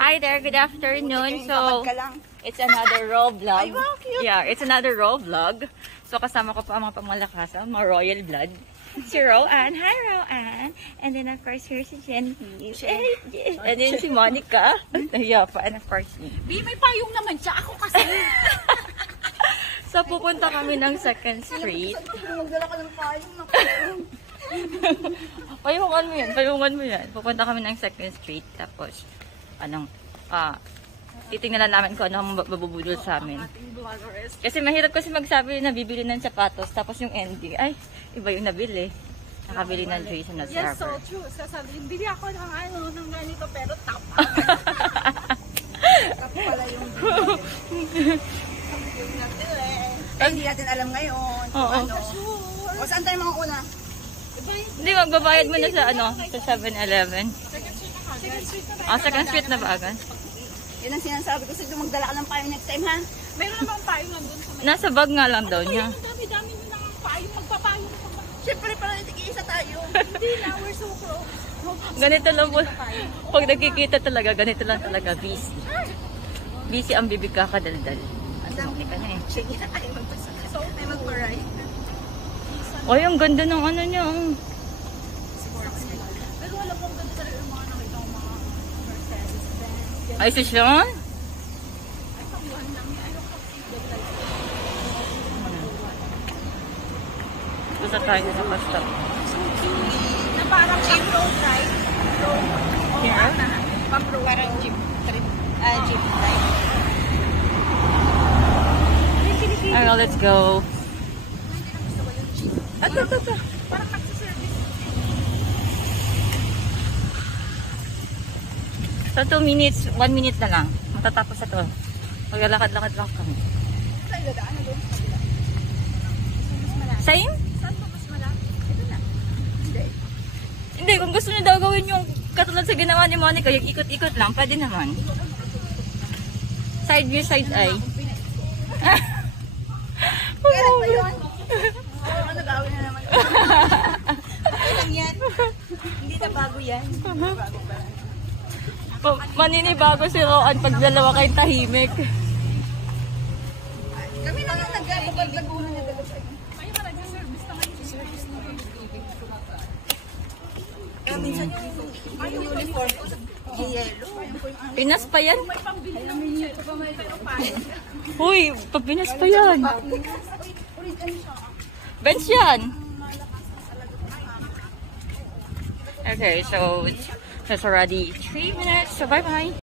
Hi there, good afternoon. So, it's another raw vlog. Yeah, it's another raw vlog. So, kasama ko pa ang mga pangmalakasan, mga royal blood. Si Roanne. Hi, Roanne. And then, of course, here's si Jenny. And then, si Monica. Yeah, pa. And of course, me. May payong naman siya. Ako kasi. So, pupunta kami ng 2nd Street. Magdala ka ng payong. Payungan mo yan. Pupunta kami ng 2nd Street. Tapos, titingnan lang namin kung ano ang mabubudol sa amin. Kasi mahirap kasi magsabi na bibili ng sapatos. Tapos yung ending, ay, iba yung nabili. Nakabili ng Jason at Sarver. Yes, so true. Sasabihin, bili ako ng ganito, pero tap. Tap pala yung hindi natin alam ngayon. Oo. O saan tayo mga una? Hindi, magbabayad mo na sa sa 7-Eleven. Second Street na ba agad? Yan ang sinasabi ko sa'yo, magdala ka ng payong next time, ha? Meron namang payong nandun sa may... Nasa bag nga lang daw niya. Ang dami-dami nyo ng payong, magpapayong pa ba? Siyempre, parang nag-iisa tayo. Hindi na, we're so close. Ganito lang po. Pag nagkikita talaga, ganito lang talaga, busy. Busy ang bibig kakadaldal. Ang dami ka na eh. Sige na tayo magpasaka. So, tayo magpa-ride. Ay, ang ganda ng ano niya. Pero wala pong ganda talaga yung mga nakita ko mga Mercedes-Benz. Ay, si Sean? Ay, kabuhan lang niya. Ayaw ko Gusto tayo sa bus-stop. na parang jeep road ride. Road. Here? Pang-road. Parang jeep trip. Jeep ride. Alright, let's go. Ito. Parang nagsiservice. So, 2 minutes, 1 minute na lang. Matatapos na to. Maglalakad-lakad lang kami. Saan dadaan na doon? Same? Saan ba mas malapit? Ito na. Hindi. Hindi, kung gusto niyo daw gawin yung katulad sa ginawa ni Monica, yung ikot-ikot lang, pwede naman. Side view, side eye. Kailan ba yun? Oo, nag-awin na naman. Okay lang yan. Hindi na bago yan. Bago pa lang. Maninibago si Roan pag dalawa kayong tahimik. Kami lang ang nag-aabag muna na dalawa sa'yo. Kayo ka nag-service naman yung service na kaya minsan yung uniform ko sa yellow. Pinas pa yan? May pambili namin yun. Ito pa may pero paano. Huy, papinas pa yan. Bench yan. Okay, so it's already 3 minutes. So bye-bye.